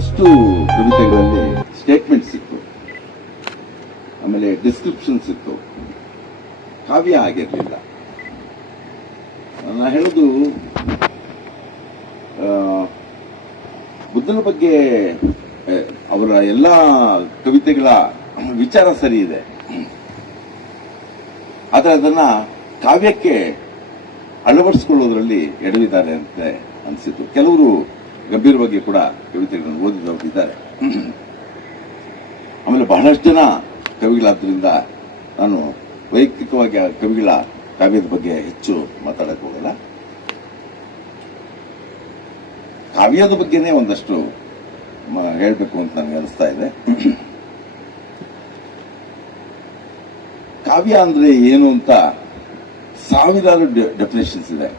ಅಷ್ಟು ಕವಿತೆಗಳಲ್ಲಿ ಸ್ಟೇಟ್ಮೆಂಟ್ಸ್ ಇತ್ತು, ಆಮೇಲೆ ಡಿಸ್ಕ್ರಿಪ್ಷನ್ಸ್ ಇತ್ತು. ಕಾವ್ಯ ಆಗಿರಲಿಲ್ಲ. ನಾನು ಹೇಳೋದು ಬುದ್ಧನ ಬಗ್ಗೆ ಅವರ ಎಲ್ಲ ಕವಿತೆಗಳ ವಿಚಾರ ಸರಿ ಇದೆ, ಆದರೆ ಅದನ್ನ ಕಾವ್ಯಕ್ಕೆ ಅಳವಡಿಸಿಕೊಳ್ಳೋದ್ರಲ್ಲಿ ಎಡವಿದ್ದಾರೆ ಅಂತ ಅನಿಸಿತು. ಕೆಲವರು ಗಂಭೀರವಾಗಿ ಕೂಡ ಕವಿತೆಗಳನ್ನು ಓದಿದವರು ಇದ್ದಾರೆ. ಆಮೇಲೆ ಬಹಳಷ್ಟು ಜನ ಕವಿಗಳಾದ್ರಿಂದ ನಾನು ವೈಯಕ್ತಿಕವಾಗಿ ಆ ಕವಿಗಳ ಕಾವ್ಯದ ಬಗ್ಗೆ ಹೆಚ್ಚು ಮಾತಾಡಕ್ಕೆ ಹೋಗಲ್ಲ. ಕಾವ್ಯದ ಬಗ್ಗೆನೇ ಒಂದಷ್ಟು ಹೇಳಬೇಕು ಅಂತ ನನಗೆ ಅನಿಸ್ತಾ ಇದೆ. ಕಾವ್ಯ ಅಂದ್ರೆ ಏನು ಅಂತ ಸಾವಿರಾರು ಡೆಫಿನೇಷನ್ಸ್ ಇದೆ.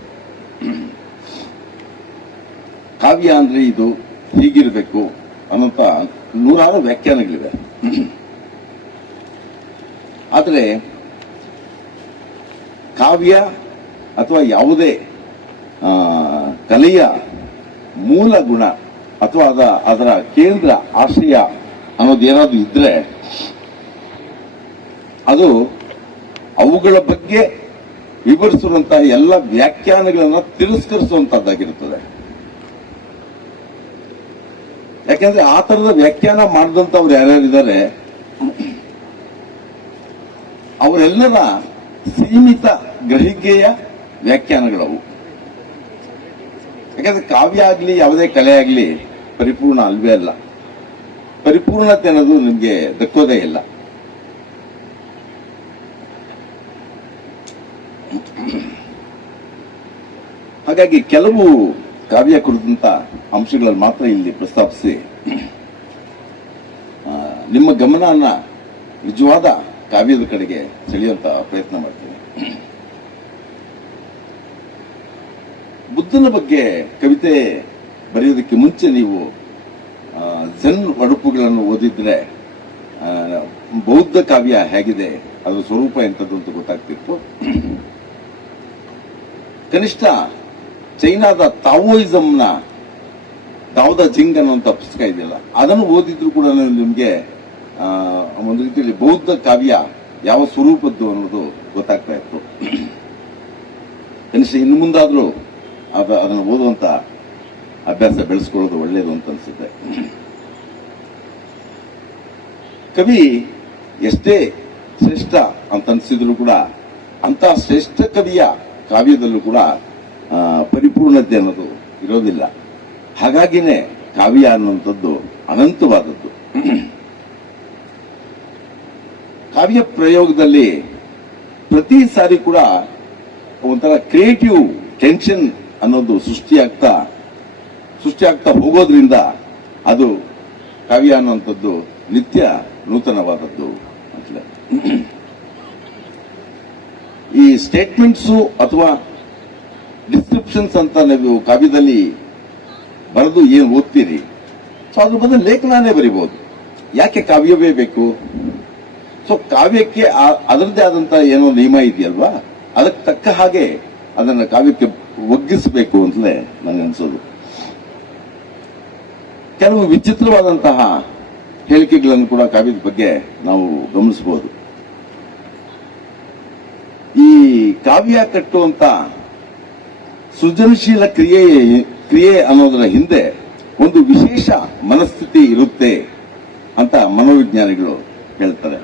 ಕಾವ್ಯ ಅಂದ್ರೆ ಇದು ಹೀಗಿರಬೇಕು ಅನ್ನೋಂಥ ನೂರಾರು ವ್ಯಾಖ್ಯಾನಗಳಿವೆ. ಆದರೆ ಕಾವ್ಯ ಅಥವಾ ಯಾವುದೇ ಕಲೆಯ ಮೂಲ ಗುಣ ಅಥವಾ ಅದರ ಕೇಂದ್ರ ಆಶಯ ಅನ್ನೋದೇನಾದ್ರೂ ಇದ್ರೆ ಅದು ಅವುಗಳ ಬಗ್ಗೆ ವಿವರಿಸುವಂತಹ ಎಲ್ಲ ವ್ಯಾಖ್ಯಾನಗಳನ್ನ ತಿರಸ್ಕರಿಸುವಂತಹದ್ದಾಗಿರುತ್ತದೆ. ಯಾಕೆಂದ್ರೆ ಆ ತರದ ವ್ಯಾಖ್ಯಾನ ಮಾಡಿದಂತವ್ರು ಯಾರ್ಯಾರಿದ್ದಾರೆ ಅವರೆಲ್ಲರ ಸೀಮಿತ ಗ್ರಹಿಕೆಯ ವ್ಯಾಖ್ಯಾನಗಳವು. ಯಾಕಂದ್ರೆ ಕಾವ್ಯ ಆಗ್ಲಿ ಯಾವುದೇ ಕಲೆ ಆಗ್ಲಿ ಪರಿಪೂರ್ಣ ಅಲ್ವೇ ಅಲ್ಲ. ಪರಿಪೂರ್ಣತೆ ಅನ್ನೋದು ನಿಮ್ಗೆ ದಕ್ಕೋದೇ ಇಲ್ಲ. ಹಾಗಾಗಿ ಕೆಲವು ಕಾವ್ಯ ಕುರಿತಂತ ಅಂಶಗಳಲ್ಲಿ ಮಾತ್ರ ಇಲ್ಲಿ ಪ್ರಸ್ತಾಪಿಸಿ ನಿಮ್ಮ ಗಮನನ ನಿಜವಾದ ಕಾವ್ಯದ ಕಡೆಗೆ ಸೆಳೆಯುವಂತ ಪ್ರಯತ್ನ ಮಾಡ್ತೀನಿ. ಬುದ್ಧನ ಬಗ್ಗೆ ಕವಿತೆ ಬರೆಯೋದಕ್ಕೆ ಮುಂಚೆ ನೀವು ಜನ್ ಒಡಪುಗಳನ್ನು ಓದಿದ್ರೆ ಬೌದ್ಧ ಕಾವ್ಯ ಹೇಗಿದೆ, ಅದರ ಸ್ವರೂಪ ಎಂಥದ್ದು ಅಂತ ಗೊತ್ತಾಗ್ತಿತ್ತು. ಕನಿಷ್ಠ ಚೈನಾದ ತಾವೋಯಿಸಂನ ದಾವದ ಜಿಂಗ್ ಅನ್ನುವಂಥ ಪುಸ್ತಕ ಇದೆಯಲ್ಲ, ಅದನ್ನು ಓದಿದ್ರು ಕೂಡ ನಿಮಗೆ ಒಂದು ರೀತಿಯಲ್ಲಿ ಬೌದ್ಧ ಕಾವ್ಯ ಯಾವ ಸ್ವರೂಪದ್ದು ಅನ್ನೋದು ಗೊತ್ತಾಗ್ತಾ ಇತ್ತು. ಕನಿಷ್ಠ ಇನ್ನು ಮುಂದಾದ್ರೂ ಅದನ್ನು ಓದುವಂತ ಅಭ್ಯಾಸ ಬೆಳೆಸ್ಕೊಳ್ಳೋದು ಒಳ್ಳೆಯದು ಅಂತ ಅನ್ಸುತ್ತೆ. ಕವಿ ಎಷ್ಟೇ ಶ್ರೇಷ್ಠ ಅಂತ ಅನ್ಸಿದ್ರು ಕೂಡ ಅಂತ ಶ್ರೇಷ್ಠ ಕವಿಯ ಕಾವ್ಯದಲ್ಲೂ ಕೂಡ ಪರಿಪೂರ್ಣತೆ ಅನ್ನೋದು ಇರೋದಿಲ್ಲ. ಹಾಗಾಗಿನೇ ಕಾವ್ಯ ಅನ್ನುವಂಥದ್ದು ಅನಂತವಾದದ್ದು. ಕಾವ್ಯ ಪ್ರಯೋಗದಲ್ಲಿ ಪ್ರತಿ ಸಾರಿ ಕೂಡ ಒಂಥರ ಕ್ರಿಯೇಟಿವ್ ಟೆನ್ಷನ್ ಅನ್ನೋದು ಸೃಷ್ಟಿಯಾಗ್ತಾ ಹೋಗೋದ್ರಿಂದ ಅದು ಕಾವ್ಯ ಅನ್ನುವಂಥದ್ದು ನಿತ್ಯ ನೂತನವಾದದ್ದು ಅಂತ. ಈ ಸ್ಟೇಟ್ಮೆಂಟ್ಸು ಅಥವಾ ಡಿಸ್ಕ್ರಿಪ್ಷನ್ಸ್ ಅಂತ ನೀವು ಕಾವ್ಯದಲ್ಲಿ ಬರೆದು ಏನು ಓದ್ತೀರಿ, ಸೊ ಅದ್ರ ಬದಲು ಲೇಖನನೇ ಬರಿಬಹುದು. ಯಾಕೆ ಕಾವ್ಯವೇ ಬೇಕು? ಸೊ ಕಾವ್ಯಕ್ಕೆ ಅದರದ್ದೇ ಆದಂತ ಏನೋ ನಿಯಮ ಇದೆಯಲ್ವಾ, ಅದಕ್ಕೆ ತಕ್ಕ ಹಾಗೆ ಅದನ್ನ ಕಾವ್ಯಕ್ಕೆ ಒಗ್ಗಿಸಬೇಕು ಅಂತಲೇ ನನಗೆ ಅನ್ಸೋದು. ಕೆಲವು ವಿಚಿತ್ರವಾದಂತಹ ಹೇಳಿಕೆಗಳನ್ನು ಕೂಡ ಕಾವ್ಯದ ಬಗ್ಗೆ ನಾವು ಗಮನಿಸಬಹುದು. ಈ ಕಾವ್ಯ ಕಟ್ಟುವಂತ ಸೃಜನಶೀಲ ಕ್ರಿಯೆ ಅನ್ನೋದರ ಹಿಂದೆ ಒಂದು ವಿಶೇಷ ಮನಸ್ಥಿತಿ ಇರುತ್ತೆ ಅಂತ ಮನೋವಿಜ್ಞಾನಿಗಳು ಹೇಳ್ತಾರೆ.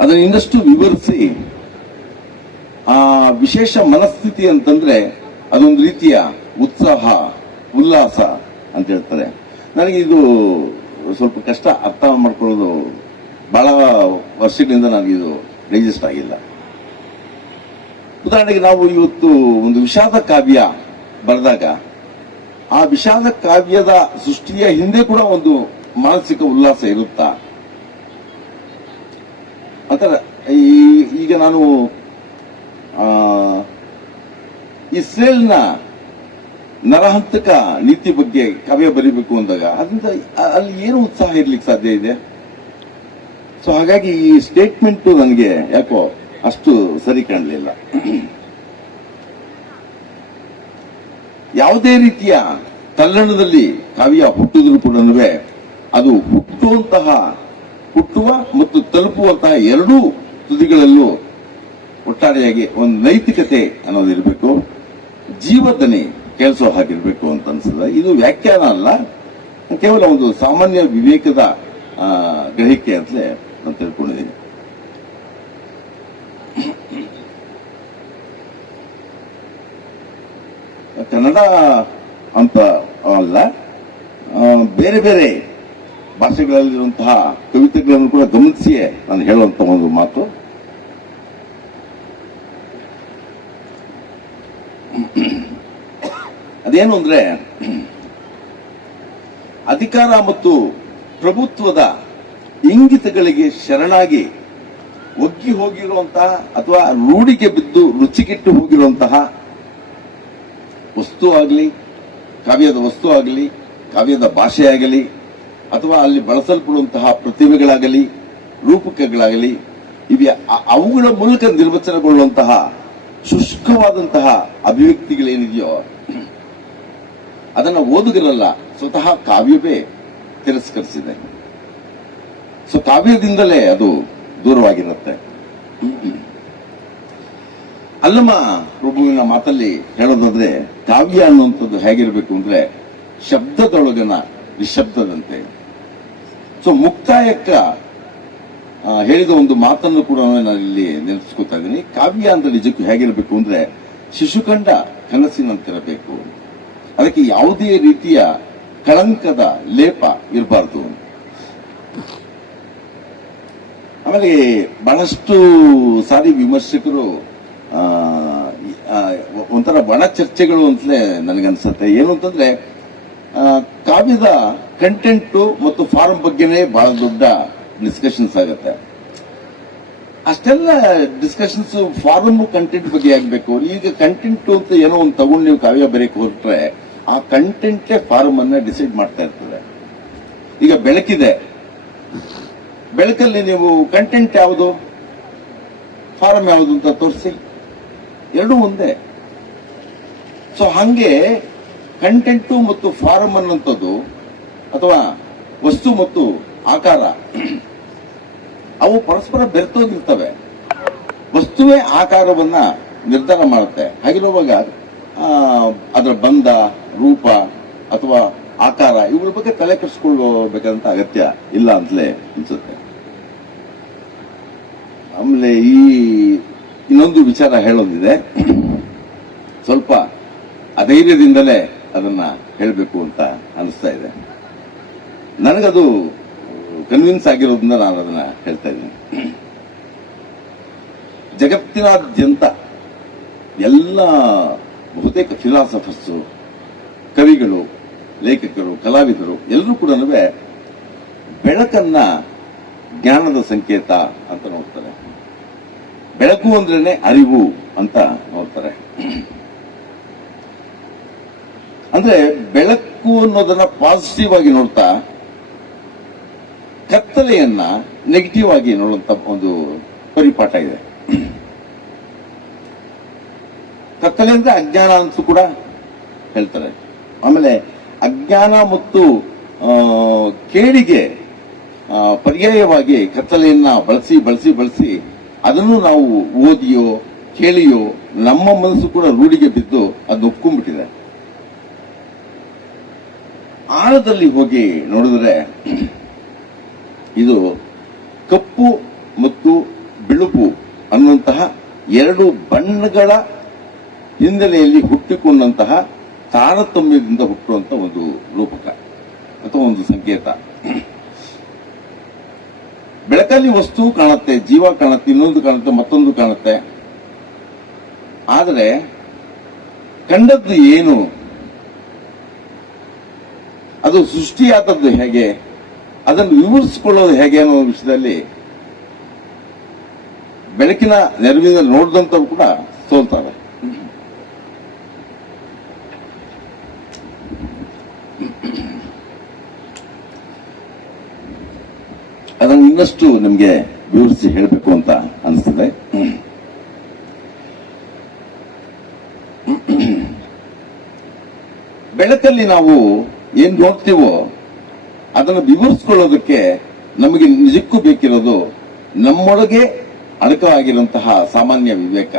ಅದನ್ನ ಇನ್ನಷ್ಟು ವಿವರಿಸಿ, ಆ ವಿಶೇಷ ಮನಸ್ಥಿತಿ ಅಂತಂದ್ರೆ ಅದೊಂದು ರೀತಿಯ ಉತ್ಸಾಹ, ಉಲ್ಲಾಸ ಅಂತ ಹೇಳ್ತಾರೆ. ನನಗೆ ಇದು ಸ್ವಲ್ಪ ಕಷ್ಟ ಅರ್ಥ ಮಾಡ್ಕೊಳ್ಳೋದು, ಬಹಳ ವರ್ಷಗಳಿಂದ ನನಗಿದು ಡೈಜೆಸ್ಟ್ ಆಗಿಲ್ಲ. ಉದಾಹರಣೆಗೆ ನಾವು ಇವತ್ತು ಒಂದು ವಿಷಾದ ಕಾವ್ಯ ಬರೆದಾಗ ಆ ವಿಷಾದ ಕಾವ್ಯದ ಸೃಷ್ಟಿಯ ಹಿಂದೆ ಕೂಡ ಒಂದು ಮಾನಸಿಕ ಉಲ್ಲಾಸ ಇರುತ್ತಾ ಅಂತ. ಈಗ ನಾನು ಇಸ್ರೇಲ್ನ ನರಹಂತಕ ನೀತಿ ಬಗ್ಗೆ ಕಾವ್ಯ ಬರೀಬೇಕು ಅಂದಾಗ ಅದರಿಂದ ಅಲ್ಲಿ ಏನು ಉತ್ಸಾಹ ಇರ್ಲಿಕ್ಕೆ ಸಾಧ್ಯ ಇದೆ? ಸೊ ಹಾಗಾಗಿ ಈ ಸ್ಟೇಟ್ಮೆಂಟ್ ನನಗೆ ಯಾಕೋ ಅಷ್ಟು ಸರಿ ಕಾಣಲಿಲ್ಲ. ಯಾವುದೇ ರೀತಿಯ ತಲ್ಲಣದಲ್ಲಿ ಕಾವ್ಯ ಹುಟ್ಟಿದ್ರು ಕೂಡ ಅದು ಹುಟ್ಟುವ ಮತ್ತು ತಲುಪುವಂತಹ ಎರಡೂ ತುದಿಗಳಲ್ಲೂ ಒಟ್ಟಾರೆಯಾಗಿ ಒಂದು ನೈತಿಕತೆ ಅನ್ನೋದಿರಬೇಕು, ಜೀವದನಿ ಕೇಳಿಸೋ ಹಾಗಿರ್ಬೇಕು ಅಂತ ಅನ್ಸುತ್ತೆ. ಇದು ವ್ಯಾಖ್ಯಾನ ಅಲ್ಲ, ಕೇವಲ ಒಂದು ಸಾಮಾನ್ಯ ವಿವೇಕದ ಗ್ರಹಿಕೆ ಅಂತಲೇ ನಾನು ತಿಳ್ಕೊಂಡಿದ್ದೀನಿ. ಕನ್ನಡ ಅಂತ ಅಲ್ಲ, ಬೇರೆ ಬೇರೆ ಭಾಷೆಗಳಲ್ಲಿರುವಂತಹ ಕವಿತೆಗಳನ್ನು ಕೂಡ ಗಮನಿಸಿಯೇ ನಾನು ಹೇಳುವಂತ ಒಂದು ಮಾತು. ಅದೇನು ಅಂದ್ರೆ, ಅಧಿಕಾರ ಮತ್ತು ಪ್ರಭುತ್ವದ ಇಂಗಿತಗಳಿಗೆ ಶರಣಾಗಿ ಒಗ್ಗಿ ಹೋಗಿರುವಂತಹ ಅಥವಾ ರೂಢಿಗೆ ಬಿದ್ದು ರುಚಿಗೆಟ್ಟು ಹೋಗಿರುವಂತಹ ವಸ್ತು ಆಗಲಿ, ಕಾವ್ಯದ ವಸ್ತು ಆಗಲಿ, ಕಾವ್ಯದ ಭಾಷೆ ಆಗಲಿ, ಅಥವಾ ಅಲ್ಲಿ ಬಳಸಲ್ಪಡುವಂತಹ ಪ್ರತಿಭೆಗಳಾಗಲಿ, ರೂಪಕಗಳಾಗಲಿ, ಅವುಗಳ ಮೂಲಕ ನಿರ್ವಚನಗೊಳ್ಳುವಂತಹ ಶುಷ್ಕವಾದಂತಹ ಅಭಿವ್ಯಕ್ತಿಗಳೇನಿದೆಯೋ ಅದನ್ನು ಓದುಗರಲ್ಲ, ಸ್ವತಃ ಕಾವ್ಯವೇ ತಿರಸ್ಕರಿಸಿದೆ. ಸೊ ಕಾವ್ಯದಿಂದಲೇ ಅದು ದೂರವಾಗಿರುತ್ತೆ. ಅಲ್ಲಮ ಪ್ರಭುವಿನ ಮಾತಲ್ಲಿ ಹೇಳೋದಾದ್ರೆ, ಕಾವ್ಯ ಅನ್ನುವಂಥದ್ದು ಹೇಗಿರಬೇಕು ಅಂದ್ರೆ ಶಬ್ದದೊಳಗನ ನಿಶಬ್ದದಂತೆ. ಸೊ ಮುಕ್ತಾಯಕ್ಕ ಹೇಳಿದ ಒಂದು ಮಾತನ್ನು ಕೂಡ ನಾನು ಇಲ್ಲಿ ನೆನಪಿಸ್ಕೊತಾ ಇದ್ದೀನಿ. ಕಾವ್ಯ ಅಂತ ನಿಜಕ್ಕೂ ಹೇಗಿರಬೇಕು ಅಂದ್ರೆ ಶಿಶುಕಂಡ ಕನಸಿನಂತಿರಬೇಕು, ಅದಕ್ಕೆ ಯಾವುದೇ ರೀತಿಯ ಕಳಂಕದ ಲೇಪ ಇರಬಾರ್ದು. ಆಮೇಲೆ ಬಹಳಷ್ಟು ಸಾರಿ ವಿಮರ್ಶಕರು ಒಂಥರ ಒಣ ಚರ್ಚೆಗಳು ಅಂತಲೇ ನನಗನ್ಸುತ್ತೆ. ಏನು ಅಂತಂದ್ರೆ, ಕಾವ್ಯದ ಕಂಟೆಂಟ್ ಮತ್ತು ಫಾರ್ಮ್ ಬಗ್ಗೆನೇ ಬಹಳ ದೊಡ್ಡ ಡಿಸ್ಕಷನ್ಸ್ ಆಗುತ್ತೆ. ಅಷ್ಟೆಲ್ಲ ಡಿಸ್ಕಷನ್ಸ್ ಫಾರ್ಮ್ ಕಂಟೆಂಟ್ ಬಗ್ಗೆ ಆಗ್ಬೇಕು. ಈಗ ಕಂಟೆಂಟ್ ಅಂತ ಏನೋ ಒಂದು ತಗೊಂಡು ನೀವು ಕಾವ್ಯ ಬರೆಯಕ್ಕೆ ಹೊರಟ್ರೆ ಆ ಕಂಟೆಂಟೇ ಫಾರ್ಮ್ ಅನ್ನ ಡಿಸೈಡ್ ಮಾಡ್ತಾ ಇರ್ತದೆ. ಈಗ ಬೆಳಕಿದೆ, ಬೆಳಕಲ್ಲಿ ನೀವು ಕಂಟೆಂಟ್ ಯಾವುದು, ಫಾರಂ ಯಾವುದು ಅಂತ ತೋರಿಸಿ, ಎರಡೂ ಒಂದೇ. ಸೊ ಹಂಗೆ ಕಂಟೆಂಟು ಮತ್ತು ಫಾರಂ ಅನ್ನುವಂಥದ್ದು, ಅಥವಾ ವಸ್ತು ಮತ್ತು ಆಕಾರ, ಅವು ಪರಸ್ಪರ ಬೆರೆತೋಗಿರ್ತವೆ. ವಸ್ತುವೇ ಆಕಾರವನ್ನ ನಿರ್ಧಾರ ಮಾಡುತ್ತೆ. ಹಾಗಿರುವಾಗ ಅದರ ಬಂಧ, ರೂಪ ಅಥವಾ ಆಕಾರ ಇವುಗಳ ಬಗ್ಗೆ ತಲೆ ಕೆಡಿಸ್ಕೊಳ್ಬೇಕಂತ ಅಗತ್ಯ ಇಲ್ಲ ಅಂತಲೇ ಅನ್ಸುತ್ತೆ. ಆಮೇಲೆ ಇನ್ನೊಂದು ವಿಚಾರ ಹೇಳೋದಿದೆ, ಸ್ವಲ್ಪ ಅಧೈರ್ಯದಿಂದಲೇ ಅದನ್ನ ಹೇಳಬೇಕು ಅಂತ ಅನಿಸ್ತಾ ಇದೆ. ನನಗದು ಕನ್ವಿನ್ಸ್ ಆಗಿರೋದ್ರಿಂದ ನಾನು ಅದನ್ನ ಹೇಳ್ತಾ ಇದ್ದೀನಿ. ಜಗತ್ತಿನಾದ್ಯಂತ ಎಲ್ಲ ಬಹುತೇಕ ಫಿಲಾಸಫರ್ಸು, ಕವಿಗಳು, ಲೇಖಕರು, ಕಲಾವಿದರು ಎಲ್ಲರೂ ಕೂಡ ಬೆಳಕನ್ನ ಜ್ಞಾನದ ಸಂಕೇತ ಅಂತ ನೋಡ್ತಾರೆ. ಬೆಳಕು ಅಂದ್ರೇನೆ ಅರಿವು ಅಂತ ನೋಡ್ತಾರೆ. ಅಂದ್ರೆ ಬೆಳಕು ಅನ್ನೋದನ್ನ ಪಾಸಿಟಿವ್ ಆಗಿ ನೋಡ್ತಾ, ಕತ್ತಲೆಯನ್ನ ನೆಗೆಟಿವ್ ಆಗಿ ನೋಡುವಂತ ಒಂದು ಪರಿಪಾಠ ಇದೆ. ಕತ್ತಲೆ ಅಂದ್ರೆ ಅಜ್ಞಾನ ಅಂತೂ ಕೂಡ ಹೇಳ್ತಾರೆ. ಆಮೇಲೆ ಅಜ್ಞಾನ ಮತ್ತು ಕೇಡಿಗೆ ಪರ್ಯಾಯವಾಗಿ ಕತ್ತಲೆಯನ್ನ ಬಳಸಿ ಬಳಸಿ ಬಳಸಿ ಅದನ್ನು ನಾವು ಓದಿಯೋ ಕೇಳಿಯೋ ನಮ್ಮ ಮನಸ್ಸು ಕೂಡ ರೂಢಿಗೆ ಬಿದ್ದು ಅದನ್ನ ಒಪ್ಕೊಂಡ್ಬಿಟ್ಟಿದೆ. ಆಳದಲ್ಲಿ ಹೋಗಿ ನೋಡಿದ್ರೆ ಇದು ಕಪ್ಪು ಮತ್ತು ಬಿಳುಪು ಅನ್ನುವಂತಹ ಎರಡು ಬಣ್ಣಗಳ ಹಿನ್ನೆಲೆಯಲ್ಲಿ ಹುಟ್ಟಿಕೊಂಡಂತಹ ತಾರತಮ್ಯದಿಂದ ಹುಟ್ಟುವಂತ ಒಂದು ರೂಪಕ ಅಥವಾ ಒಂದು ಸಂಕೇತ. ಬೆಳಕಲ್ಲಿ ವಸ್ತು ಕಾಣುತ್ತೆ, ಜೀವ ಕಾಣುತ್ತೆ, ಇನ್ನೊಂದು ಕಾಣುತ್ತೆ, ಮತ್ತೊಂದು ಕಾಣುತ್ತೆ. ಆದರೆ ಕಂಡದ್ದು ಏನು, ಅದು ಸೃಷ್ಟಿಯಾದದ್ದು ಹೇಗೆ, ಅದನ್ನು ವಿವರಿಸಿಕೊಳ್ಳೋದು ಹೇಗೆ ಅನ್ನೋ ವಿಷಯದಲ್ಲಿ ಬೆಳಕಿನ ನೆರವಿನ ನೋಡಿದಂಥವ್ರು ಕೂಡ ಸೋಲ್ತಾರೆ. ಅದನ್ನು ಇನ್ನಷ್ಟು ನಿಮಗೆ ವಿವರಿಸಿ ಹೇಳಬೇಕು ಅಂತ ಅನಿಸ್ತದೆ. ಬೆಳಕಲ್ಲಿ ನಾವು ಏನ್ ನೋಡ್ತೀವೋ ಅದನ್ನು ವಿವರಿಸ್ಕೊಳ್ಳೋದಕ್ಕೆ ನಮಗೆ ನಿಜಕ್ಕೂ ಬೇಕಿರೋದು ನಮ್ಮೊಳಗೆ ಅಡಕವಾಗಿರುವಂತಹ ಸಾಮಾನ್ಯ ವಿವೇಕ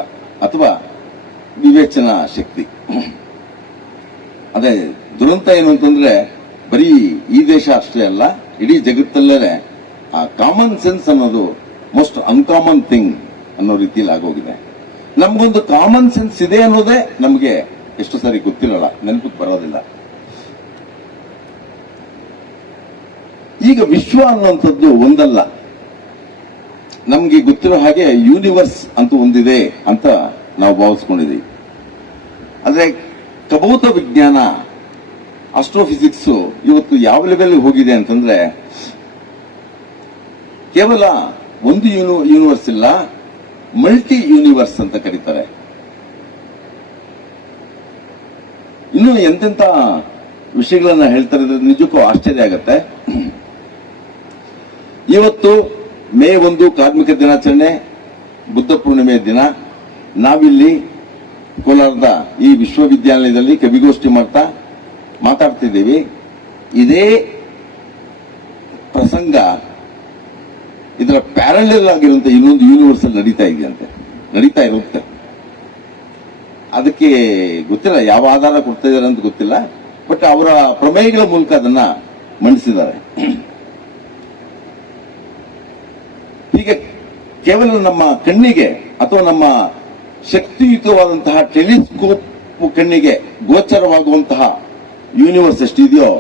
ಅಥವಾ ವಿವೇಚನಾ ಶಕ್ತಿ. ಅದೇ ದುರಂತ ಏನು ಅಂತಂದ್ರೆ ಬರೀ ಈ ದೇಶ ಅಷ್ಟೇ ಅಲ್ಲ, ಇಡೀ ಜಗತ್ತಲ್ಲೇ ಆ ಕಾಮನ್ ಸೆನ್ಸ್ ಅನ್ನೋದು ಮೋಸ್ಟ್ ಅನ್ಕಾಮನ್ ಥಿಂಗ್ ಅನ್ನೋ ರೀತಿಯಲ್ಲಿ ಆಗೋಗಿದೆ. ನಮಗೊಂದು ಕಾಮನ್ ಸೆನ್ಸ್ ಇದೆ ಅನ್ನೋದೇ ನಮಗೆ ಎಷ್ಟು ಸಾರಿ ಗೊತ್ತಿರಲ್ಲ, ನೆನಪಿಗೆ ಬರೋದಿಲ್ಲ. ಈಗ ವಿಶ್ವ ಅನ್ನುವಂಥದ್ದು ಒಂದಲ್ಲ, ನಮ್ಗೆ ಗೊತ್ತಿರೋ ಹಾಗೆ ಯೂನಿವರ್ಸ್ ಅಂತ ಒಂದಿದೆ ಅಂತ ನಾವು ಭಾವಿಸ್ಕೊಂಡಿದ್ದೀವಿ. ಆದ್ರೆ ಖಗೋಳ ವಿಜ್ಞಾನ, ಆಸ್ಟ್ರೋಫಿಸಿಕ್ಸ್ ಇವತ್ತು ಯಾವ ಲೆವೆಲ್ ಹೋಗಿದೆ ಅಂತಂದ್ರೆ ಕೇವಲ ಒಂದು ಯೂನಿವರ್ಸ್ ಇಲ್ಲ, ಮಲ್ಟಿ ಯೂನಿವರ್ಸ್ ಅಂತ ಕರೀತಾರೆ. ಇನ್ನು ಎಂತೆಂತ ವಿಷಯಗಳನ್ನ ಹೇಳ್ತಾರೆ, ನಿಜಕ್ಕೂ ಆಶ್ಚರ್ಯ ಆಗತ್ತೆ. ಇವತ್ತು ಮೇ 1 ಕಾರ್ಮಿಕ ದಿನಾಚರಣೆ, ಬುದ್ಧ ಪೂರ್ಣಿಮೆಯ ದಿನ. ನಾವಿಲ್ಲಿ ಕೋಲಾರದ ಈ ವಿಶ್ವವಿದ್ಯಾಲಯದಲ್ಲಿ ಕವಿಗೋಷ್ಠಿ ಮಾತಾಡ್ತಿದ್ದೀವಿ. ಇದೇ ಪ್ರಸಂಗ ಇದರ ಪ್ಯಾರಲಲ್ ಆಗಿರುವಂತ ಇನ್ನೊಂದು ಯೂನಿವರ್ಸ್ ಅಲ್ಲಿ ನಡೀತಾ ಇರುತ್ತೆ. ಅದಕ್ಕೆ ಗೊತ್ತಿಲ್ಲ, ಯಾವ ಆಧಾರ ಕೊಡ್ತಾ ಇದ್ದಾರೆ ಅಂತ ಗೊತ್ತಿಲ್ಲ, ಬಟ್ ಅವರ ಪ್ರಮೇಯಗಳ ಮೂಲಕ ಅದನ್ನ ಮಂಡಿಸಿದ್ದಾರೆ. ಹೀಗೆ ಕೇವಲ ನಮ್ಮ ಕಣ್ಣಿಗೆ ಅಥವಾ ನಮ್ಮ ಶಕ್ತಿಯುತವಾದಂತಹ ಟೆಲಿಸ್ಕೋಪ್ ಕಣ್ಣಿಗೆ ಗೋಚರವಾಗುವಂತಹ ಯೂನಿವರ್ಸ್ ಎಷ್ಟಿದೆಯೋ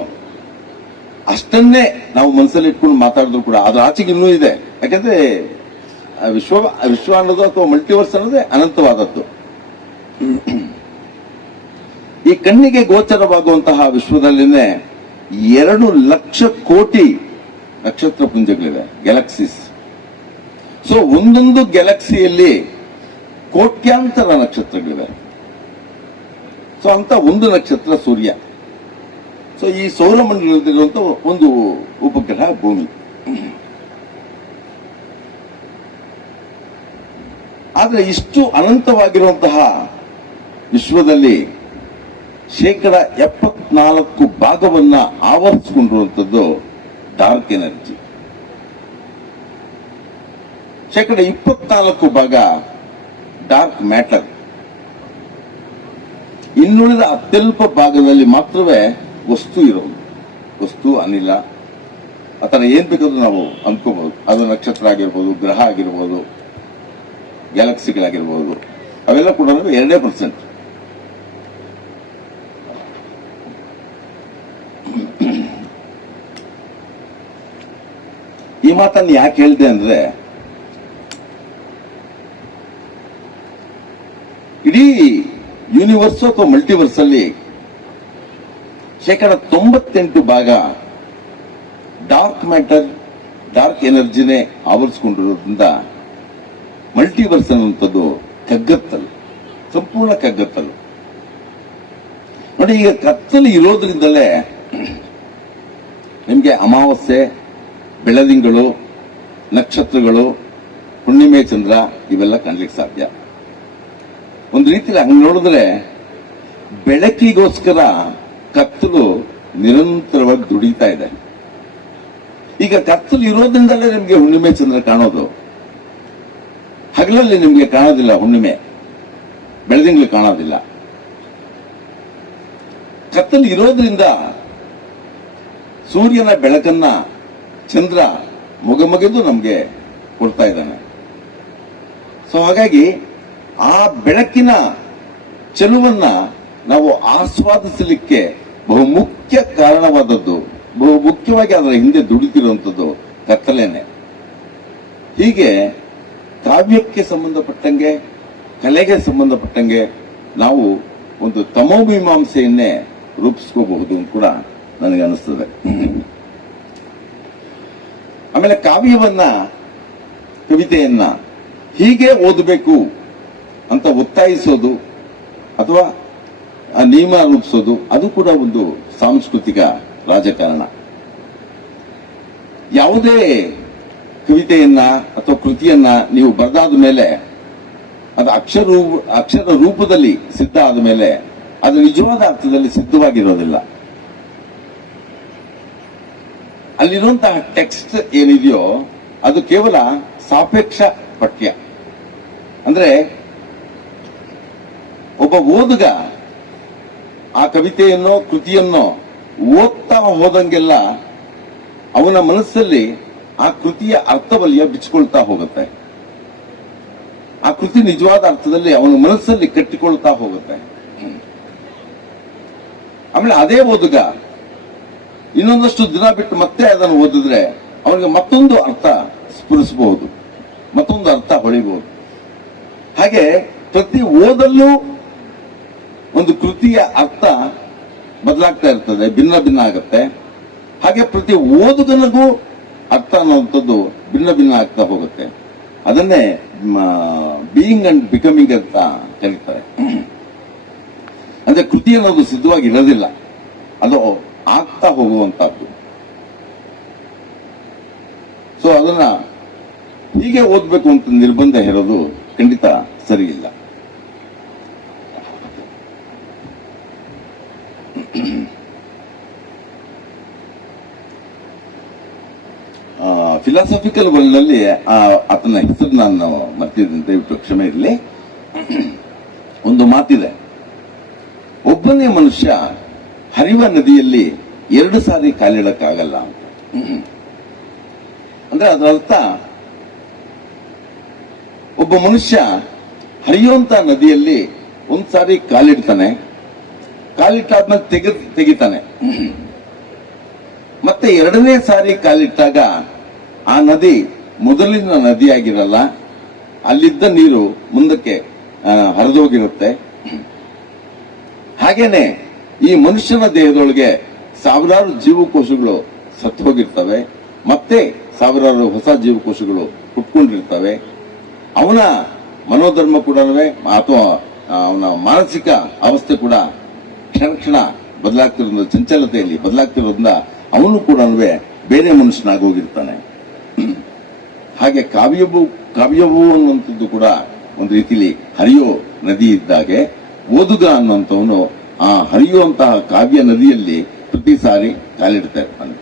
ಅಷ್ಟನ್ನೇ ನಾವು ಮನಸ್ಸಲ್ಲಿ ಇಟ್ಕೊಂಡು ಮಾತಾಡಿದ್ರು ಕೂಡ ಅದ್ರ ಆಚೆಗೆ ಇನ್ನೂ ಇದೆ. ಯಾಕಂದ್ರೆ ವಿಶ್ವ ಅನ್ನೋದು ಅಥವಾ ಮಲ್ಟಿವರ್ಸ್ ಅನ್ನೋದೇ ಅನಂತವಾದದ್ದು. ಈ ಕಣ್ಣಿಗೆ ಗೋಚರವಾಗುವಂತಹ ವಿಶ್ವದಲ್ಲಿನೇ 2 ಲಕ್ಷ ಕೋಟಿ ನಕ್ಷತ್ರ ಪುಂಜಗಳಿವೆ, ಗ್ಯಾಲಕ್ಸೀಸ್. ಸೊ ಒಂದೊಂದು ಗ್ಯಾಲಕ್ಸಿಯಲ್ಲಿ ಕೋಟ್ಯಾಂತರ ನಕ್ಷತ್ರಗಳಿವೆ. ಸೊ ಅಂತ ಒಂದು ನಕ್ಷತ್ರ ಸೂರ್ಯ. ಸೊ ಈ ಸೌರಮಂಡಲದಲ್ಲಿರುವಂತ ಒಂದು ಉಪಗ್ರಹ ಭೂಮಿ. ಆದ್ರೆ ಇಷ್ಟು ಅನಂತವಾಗಿರುವಂತಹ ವಿಶ್ವದಲ್ಲಿ 74% ಭಾಗವನ್ನ ಆವರಿಸಿಕೊಂಡಿರುವಂತದ್ದು ಡಾರ್ಕ್ ಎನರ್ಜಿ, 24% ಭಾಗ ಡಾರ್ಕ್ ಮ್ಯಾಟರ್. ಇನ್ನುಳಿದ ಅತ್ಯಲ್ಪ ಭಾಗದಲ್ಲಿ ಮಾತ್ರವೇ ವಸ್ತು ಇರೋದು. ವಸ್ತು, ಅನಿಲ, ಆತರ ಏನ್ ಬೇಕಾದ್ರೂ ನಾವು ಅನ್ಕೋಬಹುದು. ಅದು ನಕ್ಷತ್ರ ಆಗಿರ್ಬೋದು, ಗ್ರಹ ಆಗಿರ್ಬೋದು, ಗ್ಯಾಲಕ್ಸಿಗಳಾಗಿರ್ಬೋದು, ಅವೆಲ್ಲ ಕೂಡ 2%. ಈ ಮಾತನ್ನು ಯಾಕೆ ಹೇಳಿದೆ ಅಂದ್ರೆ ಇಡೀ ಯೂನಿವರ್ಸ್ ಅಥವಾ ಮಲ್ಟಿವರ್ಸ್ ಅಲ್ಲಿ 98% ಭಾಗ ಡಾರ್ಕ್ ಮ್ಯಾಟರ್, ಡಾರ್ಕ್ ಎನರ್ಜಿನೇ ಆವರಿಸಿಕೊಂಡಿರೋದ್ರಿಂದ ಮಲ್ಟಿವರ್ಸ್ ಅನ್ನುವಂಥದ್ದು ಕಗ್ಗತ್ತಲು, ಸಂಪೂರ್ಣ ಕಗ್ಗತ್ತಲು. ನೋಡಿ, ಈಗ ಕತ್ತಲು ಇರೋದ್ರಿಂದಲೇ ನಿಮಗೆ ಅಮಾವಾಸ್ಯೆ, ಬೆಳದಿಂಗಳು, ನಕ್ಷತ್ರಗಳು, ಹುಣ್ಣಿಮೆ, ಚಂದ್ರ ಇವೆಲ್ಲ ಕಾಣ್ಲಿಕ್ಕೆ ಸಾಧ್ಯ. ಒಂದು ರೀತಿಯಲ್ಲಿ ಹಂಗೆ ನೋಡಿದ್ರೆ ಬೆಳಕಿಗೋಸ್ಕರ ಕತ್ತಲು ನಿರಂತರವಾಗಿ ದುಡಿತಾ ಇದೆ. ಈಗ ಕತ್ತಲು ಇರೋದ್ರಿಂದಲೇ ನಿಮಗೆ ಹುಣ್ಣಿಮೆ, ಚಂದ್ರ ಕಾಣೋದು. ಹಗಲಲ್ಲಿ ನಿಮಗೆ ಕಾಣೋದಿಲ್ಲ ಹುಣ್ಣಿಮೆ, ಬೆಳದಿಂಗಳು ಕಾಣೋದಿಲ್ಲ. ಕತ್ತಲು ಇರೋದ್ರಿಂದ ಸೂರ್ಯನ ಬೆಳಕನ್ನ ಚಂದ್ರ ಮೊಗಮೊಗೆದು ನಮಗೆ ಕೊಡ್ತಾ ಇದ್ದಾನೆ. ಸೊ ಹಾಗಾಗಿ ಆ ಬೆಳಕಿನ ಚೆಲುವನ್ನ ನಾವು ಆಸ್ವಾದಿಸಲಿಕ್ಕೆ ಬಹುಮುಖ್ಯ ಕಾರಣವಾದದ್ದು, ಬಹುಮುಖ್ಯವಾಗಿ ಅದರ ಹಿಂದೆ ದುಡಿತಿರುವಂಥದ್ದು ಕತ್ತಲೇನೆ. ಹೀಗೆ ಕಾವ್ಯಕ್ಕೆ ಸಂಬಂಧಪಟ್ಟಂಗೆ, ಕಲೆಗೆ ಸಂಬಂಧಪಟ್ಟಂಗೆ ನಾವು ಒಂದು ತಮೋಮೀಮಾಂಸೆಯನ್ನೇ ರೂಪಿಸ್ಕೋಬಹುದು ಅಂತ ಕೂಡ ನನಗೆ ಅನಿಸ್ತದೆ. ಆಮೇಲೆ ಕಾವ್ಯವನ್ನ, ಕವಿತೆಯನ್ನ ಹೀಗೆ ಓದಬೇಕು ಅಂತ ಒತ್ತಾಯಿಸೋದು ಅಥವಾ ನಿಯಮ ರೂಪಿಸೋದು ಅದು ಕೂಡ ಒಂದು ಸಾಂಸ್ಕೃತಿಕ ರಾಜಕಾರಣ. ಯಾವುದೇ ಕವಿತೆಯನ್ನ ಅಥವಾ ಕೃತಿಯನ್ನ ನೀವು ಬರೆದಾದ ಮೇಲೆ ಅದು ಅಕ್ಷರ ರೂಪದಲ್ಲಿ ಸಿದ್ಧ ಆದ ಮೇಲೆ ಅದು ನಿಜವಾದ ಅರ್ಥದಲ್ಲಿ ಸಿದ್ಧವಾಗಿರೋದಿಲ್ಲ. ಅಲ್ಲಿರುವಂತಹ ಟೆಕ್ಸ್ಟ್ ಏನಿದೆಯೋ ಅದು ಕೇವಲ ಸಾಪೇಕ್ಷ ಪಠ್ಯ. ಅಂದ್ರೆ ಒಬ್ಬ ಓದುಗ ಆ ಕವಿತೆಯನ್ನೋ ಕೃತಿಯನ್ನೋ ಓದ್ತಾ ಹೋದಂಗೆಲ್ಲ ಅವನ ಮನಸ್ಸಲ್ಲಿ ಆ ಕೃತಿಯ ಅರ್ಥವಲಯ ಬಿಚ್ಚಿಕೊಳ್ತಾ ಹೋಗುತ್ತೆ. ಆ ಕೃತಿ ನಿಜವಾದ ಅರ್ಥದಲ್ಲಿ ಅವನ ಮನಸ್ಸಲ್ಲಿ ಕಟ್ಟಿಕೊಳ್ತಾ ಹೋಗುತ್ತೆ. ಆಮೇಲೆ ಅದೇ ಓದುಗ ಇನ್ನೊಂದಷ್ಟು ದಿನ ಬಿಟ್ಟು ಮತ್ತೆ ಅದನ್ನು ಓದಿದ್ರೆ ಅವನಿಗೆ ಮತ್ತೊಂದು ಅರ್ಥ ಸ್ಫುರಿಸಬಹುದು, ಮತ್ತೊಂದು ಅರ್ಥ ಹೊಳಿಬಹುದು. ಹಾಗೆ ಪ್ರತಿ ಓದಲ್ಲೂ ಒಂದು ಕೃತಿಯ ಅರ್ಥ ಬದಲಾಗ್ತಾ ಇರ್ತದೆ, ಭಿನ್ನ ಭಿನ್ನ ಆಗುತ್ತೆ. ಹಾಗೆ ಪ್ರತಿ ಓದುಗನಿಗೂ ಅರ್ಥ ಅನ್ನುವಂಥದ್ದು ಭಿನ್ನ ಭಿನ್ನ ಆಗ್ತಾ ಹೋಗುತ್ತೆ. ಅದನ್ನೇ ಬೀಯಿಂಗ್ ಅಂಡ್ ಬಿಕಮಿಂಗ್ ಅಂತ ಕರೀತಾರೆ. ಅಂದ್ರೆ ಕೃತಿ ಅನ್ನೋದು ಸಿದ್ಧವಾಗಿ ಇರೋದಿಲ್ಲ, ಅದು ಆಗ್ತಾ ಹೋಗುವಂತಹದ್ದು. ಸೊ ಅದನ್ನ ಹೀಗೆ ಓದ್ಬೇಕು ಅಂತ ನಿರ್ಬಂಧ ಹೇರೋದು ಖಂಡಿತ ಸರಿಯಿಲ್ಲ. ಫಿಲಾಸಫಿಕಲ್ ವರ್ಲ್ಡ್ ನಲ್ಲಿ ಆತನ ಹೆಸರು ನಾನು ಮರ್ತಿದ್ದೇನೆ, ದಯವಿಟ್ಟು ಕ್ಷಮೆ ಇರಲಿ. ಒಂದು ಮಾತಿದೆ, ಒಬ್ಬನೇ ಮನುಷ್ಯ ಹರಿವ ನದಿಯಲ್ಲಿ 2 ಸಾರಿ ಕಾಲಿಡಕ್ಕಾಗಲ್ಲ ಅಂತ. ಅಂದ್ರೆ ಅದರ ಅರ್ಥ ಒಬ್ಬ ಮನುಷ್ಯ ಹರಿಯುವಂತ ನದಿಯಲ್ಲಿ 1 ಸಾರಿ ಕಾಲಿಡ್ತಾನೆ, ಕಾಲಿಟ್ಟಾದ್ಮೇಲೆ ತೆಗಿತಾನೆ. ಮತ್ತೆ 2ನೇ ಸಾರಿ ಕಾಲಿಟ್ಟಾಗ ಆ ನದಿ ಮೊದಲಿನ ನದಿಯಾಗಿರಲ್ಲ, ಅಲ್ಲಿದ್ದ ನೀರು ಮುಂದಕ್ಕೆ ಹರಿದೋಗಿರುತ್ತೆ. ಹಾಗೇನೆ ಈ ಮನುಷ್ಯನ ದೇಹದೊಳಗೆ ಸಾವಿರಾರು ಜೀವಕೋಶಗಳು ಸತ್ತು ಹೋಗಿರ್ತವೆ, ಮತ್ತೆ ಸಾವಿರಾರು ಹೊಸ ಜೀವಕೋಶಗಳು ಹುಟ್ಕೊಂಡಿರ್ತವೆ. ಅವನ ಮನೋಧರ್ಮ ಕೂಡ ಅಥವಾ ಅವನ ಮಾನಸಿಕ ಅವಸ್ಥೆ ಕೂಡ ಕ್ಷಣ ಕ್ಷಣ ಬದಲಾಗ್ತಿರೋದ್ರಿಂದ, ಚಂಚಲತೆಯಲ್ಲಿ ಬದಲಾಗ್ತಿರೋದ್ರಿಂದ ಅವನು ಕೂಡ ಬೇರೆ ಮನುಷ್ಯನಾಗೋಗಿರ್ತಾನೆ. ಹಾಗೆ ಕಾವ್ಯವು ಅನ್ನುವಂಥದ್ದು ಕೂಡ ಒಂದು ರೀತಿಯಲ್ಲಿ ಹರಿಯೋ ನದಿ ಇದ್ದಾಗೆ ಓದುಗ ಅನ್ನುವಂಥವನು ಆ ಹರಿಯುವಂತಹ ಕಾವ್ಯ ನದಿಯಲ್ಲಿ ಪ್ರತಿ ಸಾರಿ ಕಾಲಿಡ್ತಾ ಇರ್ತಾನೆ.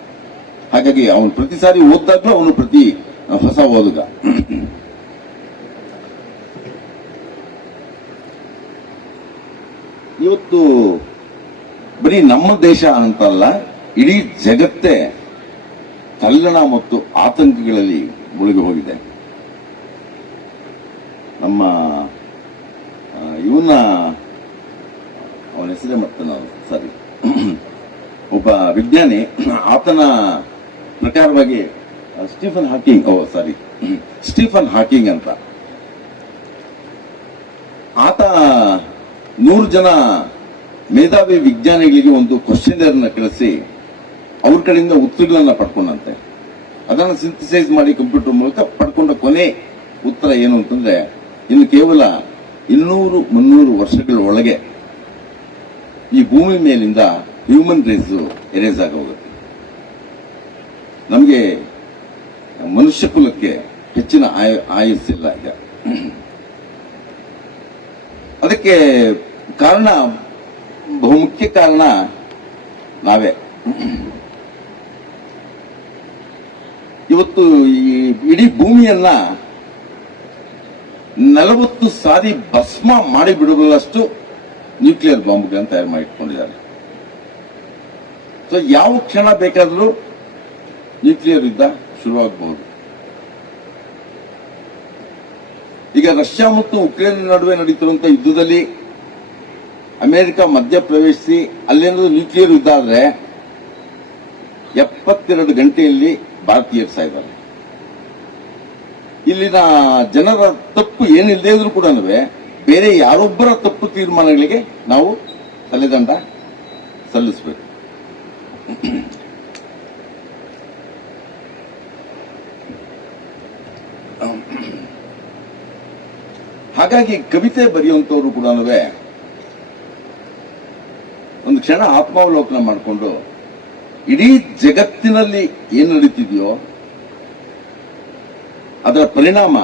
ಹಾಗಾಗಿ ಅವನು ಪ್ರತಿ ಸಾರಿ ಓದ್ದಾಗ್ಲೂ ಅವನು ಪ್ರತಿ ಹೊಸ ಓದುಗ. ಇವತ್ತು ಬರೀ ನಮ್ಮ ದೇಶ ಅಂತಲ್ಲ, ಇಡೀ ಜಗತ್ತೇ ತಲ್ಲಣ ಮತ್ತು ಆತಂಕಗಳಲ್ಲಿ ಮುಳುಗಿ ಹೋಗಿದೆ. ನಮ್ಮ ಇವನ್ನ ಅವನ ಹೆಸರೇ ಮತ್ತೆ ನಾವು ಸಾರಿ ಒಬ್ಬ ವಿಜ್ಞಾನಿ, ಆತನ ಪ್ರಕಾರವಾಗಿ ಸ್ಟೀಫನ್ ಹಾಕಿಂಗ್ ಅಂತ, ಆತ 100 ಜನ ಮೇಧಾವಿ ವಿಜ್ಞಾನಿಗಳಿಗೆ ಒಂದು ಕ್ವಶನ್ ಕಳಿಸಿ ಅವ್ರ ಕಡೆಯಿಂದ ಉತ್ತರಗಳನ್ನ ಪಡ್ಕೊಂಡಂತೆ. ಅದನ್ನು ಸಿಂಥಸೈಸ್ ಮಾಡಿ ಕಂಪ್ಯೂಟರ್ ಮೂಲಕ ಪಡ್ಕೊಂಡ ಕೊನೆ ಉತ್ತರ ಏನು ಅಂತಂದ್ರೆ, ಇನ್ನು ಕೇವಲ 200-300 ವರ್ಷಗಳ ಒಳಗೆ ಈ ಭೂಮಿ ಮೇಲಿಂದ ಹ್ಯೂಮನ್ ರೇಸ್ ಎರೇಸ್ ಆಗೋಗುತ್ತೆ. ನಮಗೆ ಮನುಷ್ಯ ಕುಲಕ್ಕೆ ಹೆಚ್ಚಿನ ಆಯುಸ್ಸಿಲ್ಲ ಈಗ. ಅದಕ್ಕೆ ಕಾರಣ, ಬಹುಮುಖ್ಯ ಕಾರಣ ನಾವೇ. ಇವತ್ತು ಈ ಇಡೀ ಭೂಮಿಯನ್ನ 40 ಸಾರಿ ಭಸ್ಮ ಮಾಡಿ ಬಿಡಬಲ್ಲಷ್ಟು ನ್ಯೂಕ್ಲಿಯರ್ ಬಾಂಬ್ಗಳನ್ನು ತಯಾರು ಮಾಡಿ ಇಟ್ಕೊಂಡಿದ್ದಾರೆ. ಸೊ ಯಾವ ಕ್ಷಣ ಬೇಕಾದರೂ ನ್ಯೂಕ್ಲಿಯರ್ ಯುದ್ಧ ಶುರುವಾಗಬಹುದು. ಈಗ ರಷ್ಯಾ ಮತ್ತು ಉಕ್ರೇನ್ ನಡುವೆ ನಡೀತಿರುವಂತಹ ಯುದ್ಧದಲ್ಲಿ ಅಮೆರಿಕ ಮಧ್ಯ ಪ್ರವೇಶಿಸಿ ಅಲ್ಲೇನಾದ್ರೂ ನ್ಯೂಕ್ಲಿಯರ್ ಯುದ್ಧ ಆದ್ರೆ 72 ಗಂಟೆಯಲ್ಲಿ ಭಾರತೀಯರು ಸಾಯ್ತಾರೆ. ಇಲ್ಲಿನ ಜನರ ತಪ್ಪು ಏನಿಲ್ಲದೆ ಇದ್ರೂ ಕೂಡ ಬೇರೆ ಯಾರೊಬ್ಬರ ತಪ್ಪು ತೀರ್ಮಾನಗಳಿಗೆ ನಾವು ತಲೆದಂಡ ಸಲ್ಲಿಸಬೇಕು. ಹಾಗಾಗಿ ಕವಿತೆ ಬರೆಯುವಂತವರು ಕೂಡ ಒಂದು ಕ್ಷಣ ಆತ್ಮಾವಲೋಕನ ಮಾಡಿಕೊಂಡು ಇಡೀ ಜಗತ್ತಿನಲ್ಲಿ ಏನು ನಡೀತಿದೆಯೋ ಅದರ ಪರಿಣಾಮ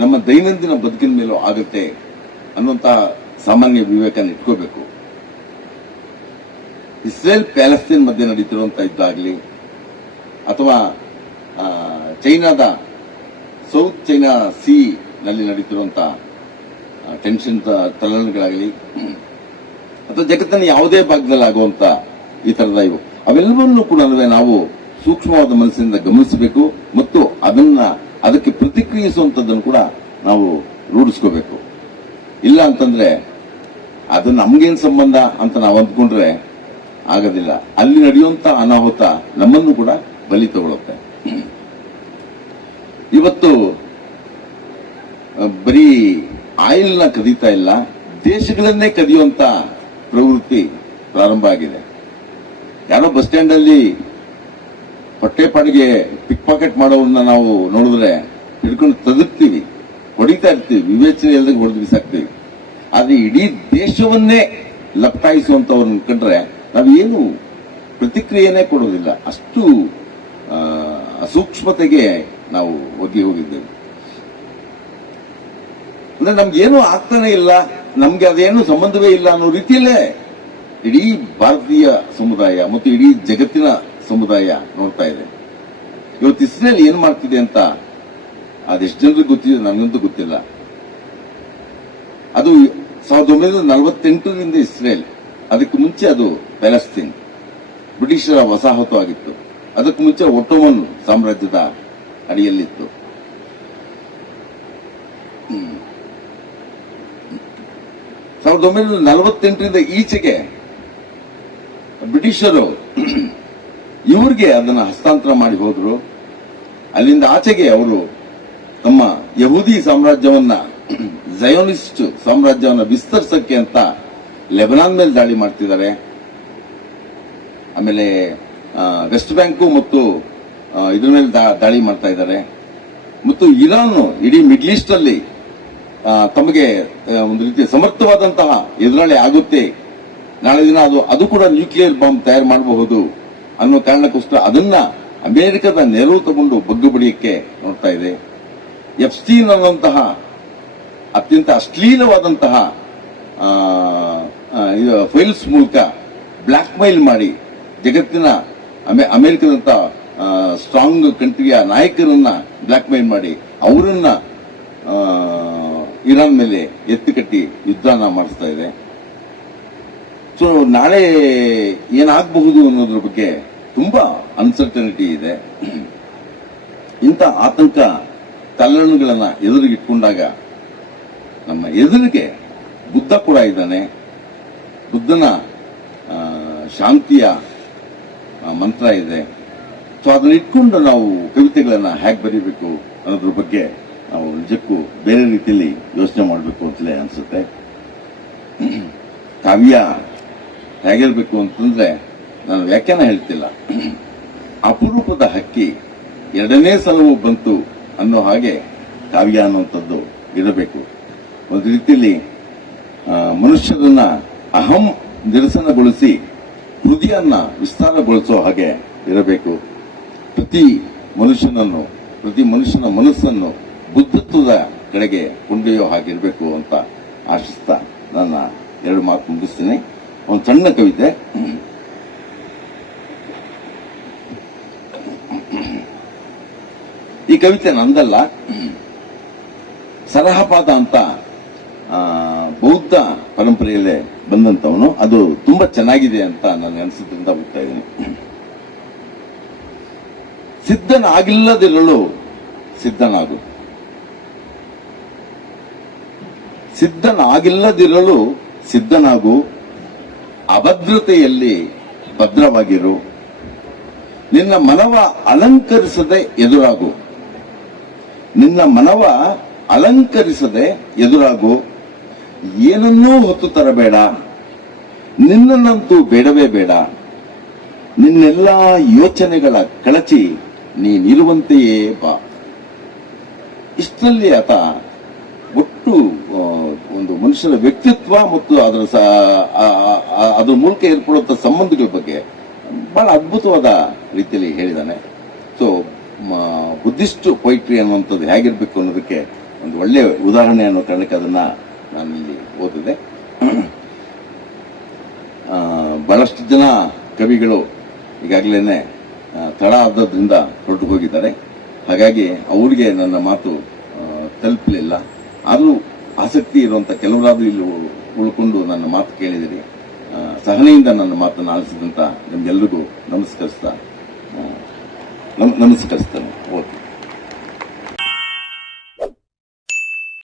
ನಮ್ಮ ದೈನಂದಿನ ಬದುಕಿನ ಮೇಲೂ ಆಗುತ್ತೆ ಅನ್ನುವಂತಹ ಸಾಮಾನ್ಯ ವಿವೇಕನ ಇಟ್ಕೋಬೇಕು. ಇಸ್ರೇಲ್ ಪ್ಯಾಲೆಸ್ತೈನ್ ಮಧ್ಯೆ ನಡೀತಿರುವಂತ ಯುದ್ಧ ಅಥವಾ ಚೈನಾದ ಸೌತ್ ಚೈನಾ ಸಿ ನಲ್ಲಿ ನಡೀತಿರುವಂತ ಟೆನ್ಷನ್ ತಲ್ಲಣಗಳಾಗಲಿ ಅಥವಾ ಜಗತ್ತಿನ ಯಾವುದೇ ಭಾಗದಲ್ಲಿ ಆಗುವಂತ ಈ ತರದ ಇವು ಅವೆಲ್ಲವನ್ನೂ ಕೂಡ ನಾವು ಸೂಕ್ಷ್ಮವಾದ ಮನಸ್ಸಿನಿಂದ ಗಮನಿಸಬೇಕು ಮತ್ತು ಅದಕ್ಕೆ ಪ್ರತಿಕ್ರಿಯಿಸುವಂತದ್ದನ್ನು ಕೂಡ ನಾವು ರೂಢಿಸ್ಕೋಬೇಕು. ಇಲ್ಲ ಅಂತಂದ್ರೆ ಅದು ನಮ್ಗೇನ್ ಸಂಬಂಧ ಅಂತ ನಾವು ಅಂದ್ಕೊಂಡ್ರೆ ಆಗೋದಿಲ್ಲ. ಅಲ್ಲಿ ನಡೆಯುವಂತ ಅನಾಹುತ ನಮ್ಮನ್ನು ಕೂಡ ಬಲಿ ತಗೊಳುತ್ತೆ. ಇವತ್ತು ಬರೀ ಆಯಿಲ್ನ ಕದೀತಾ ಇಲ್ಲ, ದೇಶಗಳನ್ನೇ ಕದಿಯುವಂತ ಪ್ರವೃತ್ತಿ ಪ್ರಾರಂಭ ಆಗಿದೆ. ಯಾರೋ ಬಸ್ ಸ್ಟ್ಯಾಂಡ್ ಅಲ್ಲಿ ಹೊಟ್ಟೆಪಾಡಿಗೆ ಪಿಕ್ ಪಾಕೆಟ್ ಮಾಡೋರನ್ನ ನಾವು ನೋಡಿದ್ರೆ ಹಿಡ್ಕೊಂಡು ತದಕ್ತೀವಿ, ಹೊಡಿತಾ ಇರ್ತೀವಿ, ವಿವೇಚನೆ ಇಲ್ಲದೆ ಹೊಡೆದು ಬಿಸಾಕ್ತೀವಿ. ಆದ್ರೆ ಇಡೀ ದೇಶವನ್ನೇ ಲಪ್ಟಾಯಿಸುವಂತವ್ರನ್ನ ಕಂಡ್ರೆ ನಾವೇನು ಪ್ರತಿಕ್ರಿಯೆನೇ ಕೊಡೋದಿಲ್ಲ. ಅಷ್ಟು ಅಸೂಕ್ಷ್ಮತೆಗೆ ನಾವು ಒಗ್ಗಿ ಹೋಗಿದ್ದೇವೆ. ಅಂದ್ರೆ ನಮ್ಗೇನು ಆಗ್ತಾನೆ ಇಲ್ಲ, ನಮ್ಗೆ ಅದೇನು ಸಂಬಂಧವೇ ಇಲ್ಲ ಅನ್ನೋ ರೀತಿಯಲ್ಲೇ ಇಡೀ ಭಾರತೀಯ ಸಮುದಾಯ ಮತ್ತು ಇಡೀ ಜಗತ್ತಿನ ಸಮುದಾಯ ನೋಡ್ತಾ ಇದೆ. ಇವತ್ತು ಇಸ್ರೇಲ್ ಏನ್ ಮಾಡ್ತಿದೆ ಅಂತ ಅದೆಷ್ಟು ಜನರಿಗೆ ಗೊತ್ತಿದೆ, ನನಗಂತೂ ಗೊತ್ತಿಲ್ಲ. ಅದು 1948ರಿಂದ ಇಸ್ರೇಲ್, ಅದಕ್ಕೆ ಮುಂಚೆ ಅದು ಪ್ಯಾಲೆಸ್ತೈನ್ ಬ್ರಿಟಿಷರ ವಸಾಹತು ಆಗಿತ್ತು. ಅದಕ್ಕೆ ಮುಂಚೆ ಒಟ್ಟೋಮನ್ ಸಾಮ್ರಾಜ್ಯದ ಅಡಿಯಲ್ಲಿತ್ತು. 1948ರಿಂದ ಈಚೆಗೆ ಬ್ರಿಟಿಷರು ಇವ್ರಿಗೆ ಅದನ್ನ ಹಸ್ತಾಂತರ ಮಾಡಿ ಹೋದ್ರು. ಅಲ್ಲಿಂದ ಆಚೆಗೆ ಅವರು ತಮ್ಮ ಯಹೂದಿ ಸಾಮ್ರಾಜ್ಯವನ್ನ, ಝಯೋನಿಸ್ಟ್ ಸಾಮ್ರಾಜ್ಯವನ್ನ ವಿಸ್ತರಿಸಕ್ಕೆ ಅಂತ ಲೆಬನಾನ್ ಮೇಲೆ ದಾಳಿ ಮಾಡ್ತಿದ್ದಾರೆ. ಆಮೇಲೆ ವೆಸ್ಟ್ ಬ್ಯಾಂಕು ಮತ್ತು ಇದ್ರ ಮೇಲೆ ದಾಳಿ ಮಾಡ್ತಾ ಇದ್ದಾರೆ. ಮತ್ತು ಇರಾನ್ ಇಡೀ ಮಿಡ್ಲ್ ಈಸ್ಟ್ ಅಲ್ಲಿ ತಮಗೆ ಒಂದು ರೀತಿಯ ಸಮರ್ಥವಾದಂತಹ ಎದುರಾಳಿ ಆಗುತ್ತೆ, ನಾಳೆ ದಿನ ಅದು ಕೂಡ ನ್ಯೂಕ್ಲಿಯರ್ ಬಾಂಬ್ ತಯಾರು ಮಾಡಬಹುದು ಅನ್ನೋ ಕಾರಣಕ್ಕೋಸ್ಕರ ಅದನ್ನ ಅಮೆರಿಕದ ನೆರವು ತಗೊಂಡು ಬಗ್ಗು ಬಡಿಯಕ್ಕೆ ನೋಡ್ತಾ ಇದೆ. ಎಫ್ಸ್ಟೀನ್ ಅನ್ನುವಂತಹ ಅತ್ಯಂತ ಅಶ್ಲೀಲವಾದಂತಹ ಫೈಲ್ಸ್ ಮೂಲಕ ಬ್ಲಾಕ್ ಮೇಲ್ ಮಾಡಿ ಜಗತ್ತಿನ ಅಮೆರಿಕದಂತ ಸ್ಟ್ರಾಂಗ್ ಕಂಟ್ರಿಯ ನಾಯಕರನ್ನ ಬ್ಲಾಕ್ ಮೇಲ್ ಮಾಡಿ ಅವರನ್ನ ಇರಾನ್ ಮೇಲೆ ಎತ್ತಿಕಟ್ಟಿ ಯುದ್ಧನ ಮಾಡಿಸ್ತಾ ಇದೆ. ಸೊ ನಾಳೆ ಏನಾಗಬಹುದು ಅನ್ನೋದ್ರ ಬಗ್ಗೆ ತುಂಬಾ ಅನ್ಸರ್ಟನಿಟಿ ಇದೆ. ಇಂಥ ಆತಂಕ ತಲ್ಲಣಗಳನ್ನ ಎದುರಿಗಿಟ್ಕೊಂಡಾಗ ನಮ್ಮ ಎದುರಿಗೆ ಬುದ್ಧ ಕೂಡ ಇದ್ದಾನೆ. ಬುದ್ಧನ ಶಾಂತಿಯ ಮಂತ್ರ ಇದೆ. ಸೊ ಅದನ್ನ ಇಟ್ಕೊಂಡು ನಾವು ಕವಿತೆಗಳನ್ನ ಹೇಗೆ ಬರೀಬೇಕು ಅನ್ನೋದ್ರ ಬಗ್ಗೆ ನಾವು ನಿಜಕ್ಕೂ ಬೇರೆ ರೀತಿಯಲ್ಲಿ ಯೋಚನೆ ಮಾಡಬೇಕು ಅಂತಲೇ ಅನ್ಸುತ್ತೆ. ಕಾವ್ಯ ಹೇಗಿರ್ಬೇಕು ಅಂತಂದ್ರೆ ನಾನು ವ್ಯಾಖ್ಯಾನ ಹೇಳ್ತಿಲ್ಲ. ಅಪರೂಪದ ಹಕ್ಕಿ ಎರಡನೇ ಸಲವೂ ಬಂತು ಅನ್ನೋ ಹಾಗೆ ಕಾವ್ಯ ಅನ್ನುವಂಥದ್ದು ಇರಬೇಕು. ಒಂದು ರೀತಿಯಲ್ಲಿ ಮನುಷ್ಯರನ್ನ ಅಹಂ ನಿರಸನಗೊಳಿಸಿ ಹೃದಯನ್ನ ವಿಸ್ತಾರಗೊಳಿಸೋ ಹಾಗೆ ಇರಬೇಕು. ಪ್ರತಿ ಮನುಷ್ಯನ ಮನಸ್ಸನ್ನು ಬುದ್ಧತ್ವದ ಕಡೆಗೆ ಕೊಂಡೊಯ್ಯೋ ಹಾಗಿರಬೇಕು ಅಂತ ಆಶಿಸ್ತಾ ನನ್ನ 2 ಮಾತು ಮುಗಿಸ್ತೀನಿ. ಒಂದು ಸಣ್ಣ ಕವಿತೆ. ಈ ಕವಿತೆ ನಂದಲ್ಲ, ಸರಹಪಾದ ಅಂತ ಬೌದ್ಧ ಪರಂಪರೆಯಲ್ಲೇ ಬಂದಂತವನು. ಅದು ತುಂಬಾ ಚೆನ್ನಾಗಿದೆ ಅಂತ ನನಗೆ ಅನಿಸಿದ್ರಿಂದ ಹೋಗ್ತಾ ಇದ್ದೀನಿ. ಸಿದ್ಧನಾಗಿಲ್ಲದಿರಲು ಸಿದ್ಧನಾಗು, ಸಿದ್ಧನಾಗಿಲ್ಲದಿರಲು ಸಿದ್ಧನಾಗು, ಅಭದ್ರತೆಯಲ್ಲಿ ಭದ್ರವಾಗಿರು, ನಿನ್ನ ಮನವ ಅಲಂಕರಿಸದೆ ಎದುರಾಗು, ನಿನ್ನ ಮನವ ಅಲಂಕರಿಸದೆ ಎದುರಾಗು, ಏನನ್ನೂ ಹೊತ್ತು ತರಬೇಡ, ನಿನ್ನನ್ನಂತೂ ಬೇಡವೇ ಬೇಡ, ನಿನ್ನೆಲ್ಲಾ ಯೋಚನೆಗಳ ಕಳಚಿ ನೀನಿರುವಂತೆಯೇ ಬಾ. ಇಷ್ಟರಲ್ಲಿ ಆತ ಒಟ್ಟು ಒಂದು ಮನುಷ್ಯನ ವ್ಯಕ್ತಿತ್ವ ಮತ್ತು ಅದರ ಮೂಲಕ ಏರ್ಪಡುವಂತಹ ಸಂಬಂಧಗಳ ಬಗ್ಗೆ ಬಹಳ ಅದ್ಭುತವಾದ ರೀತಿಯಲ್ಲಿ ಹೇಳಿದ್ದಾನೆ. ಸೊ ಬುದ್ಧಿಸ್ಟ್ ಪೊಯಿಟ್ರಿ ಅನ್ನುವಂಥದ್ದು ಹೇಗಿರ್ಬೇಕು ಅನ್ನೋದಕ್ಕೆ ಒಂದು ಒಳ್ಳೆಯ ಉದಾಹರಣೆ ಅನ್ನೋ ಕಾರಣಕ್ಕೆ ಅದನ್ನ ನಾನು ಇಲ್ಲಿ ಓದಿದೆ. ಬಹಳಷ್ಟು ಜನ ಕವಿಗಳು ಈಗಾಗಲೇ ತಡ ಆದದ್ರಿಂದ ಹೊರಟು ಹೋಗಿದ್ದಾರೆ. ಹಾಗಾಗಿ ಅವರಿಗೆ ನನ್ನ ಮಾತು ತಲುಪಲಿಲ್ಲ. ಆದರೂ ಆಸಕ್ತಿ ಇರುವಂತ ಕೆಲವರಾದ್ರೂ ಇಲ್ಲಿ ಉಳ್ಕೊಂಡು ನನ್ನ ಮಾತು ಕೇಳಿದಿರಿ. ಸಹನೆಯಿಂದ ನನ್ನ ಮಾತನ್ನು ಆಲಿಸಿದಂತ ನಿಮ್ಗೆಲ್ಲರಿಗೂ ನಮಸ್ಕರಿಸ್ತೇನೆ. ಓಕೆ.